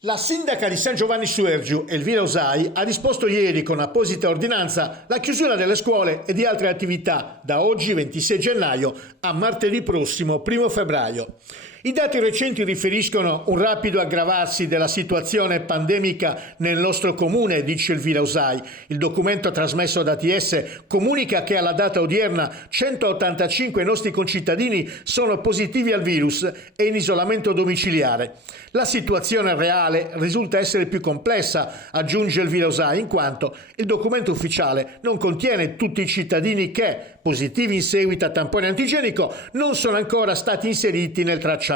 La sindaca di San Giovanni Suergiu, Elvira Osai, ha disposto ieri con apposita ordinanza la chiusura delle scuole e di altre attività da oggi 26 gennaio a martedì prossimo 1 febbraio. I dati recenti riferiscono un rapido aggravarsi della situazione pandemica nel nostro comune, dice Elvira Osai. Il documento trasmesso da ATS comunica che alla data odierna 185 nostri concittadini sono positivi al virus e in isolamento domiciliare. La situazione reale risulta essere più complessa, aggiunge Elvira Osai, in quanto il documento ufficiale non contiene tutti i cittadini che, positivi in seguito a tampone antigenico, non sono ancora stati inseriti nel tracciamento.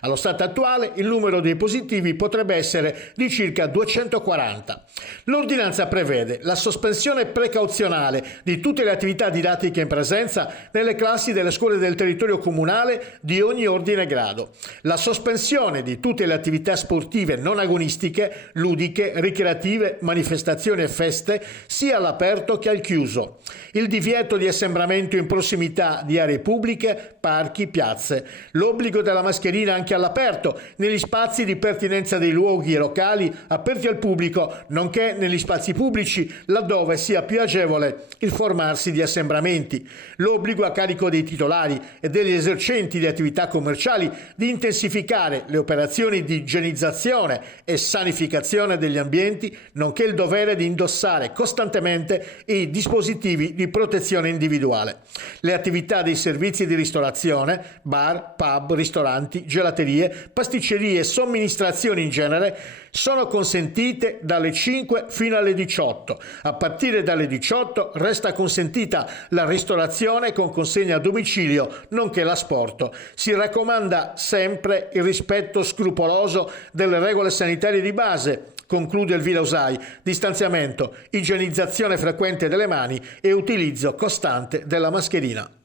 Allo stato attuale il numero dei positivi potrebbe essere di circa 240. L'ordinanza prevede la sospensione precauzionale di tutte le attività didattiche in presenza nelle classi delle scuole del territorio comunale di ogni ordine e grado, la sospensione di tutte le attività sportive non agonistiche, ludiche, ricreative, manifestazioni e feste, sia all'aperto che al chiuso, il divieto di assembramento in prossimità di aree pubbliche, parchi, piazze, l'obbligo della mascherina anche all'aperto negli spazi di pertinenza dei luoghi e locali aperti al pubblico, nonché negli spazi pubblici laddove sia più agevole il formarsi di assembramenti, l'obbligo a carico dei titolari e degli esercenti di attività commerciali di intensificare le operazioni di igienizzazione e sanificazione degli ambienti, nonché il dovere di indossare costantemente i dispositivi di protezione individuale. Le attività dei servizi di ristorazione, bar, pub, ristoranti, gelaterie, pasticcerie e somministrazioni in genere sono consentite dalle 5 fino alle 18. A partire dalle 18 resta consentita la ristorazione con consegna a domicilio, nonché l'asporto. Si raccomanda sempre il rispetto scrupoloso delle regole sanitarie di base, conclude Elvira Osai, distanziamento, igienizzazione frequente delle mani e utilizzo costante della mascherina.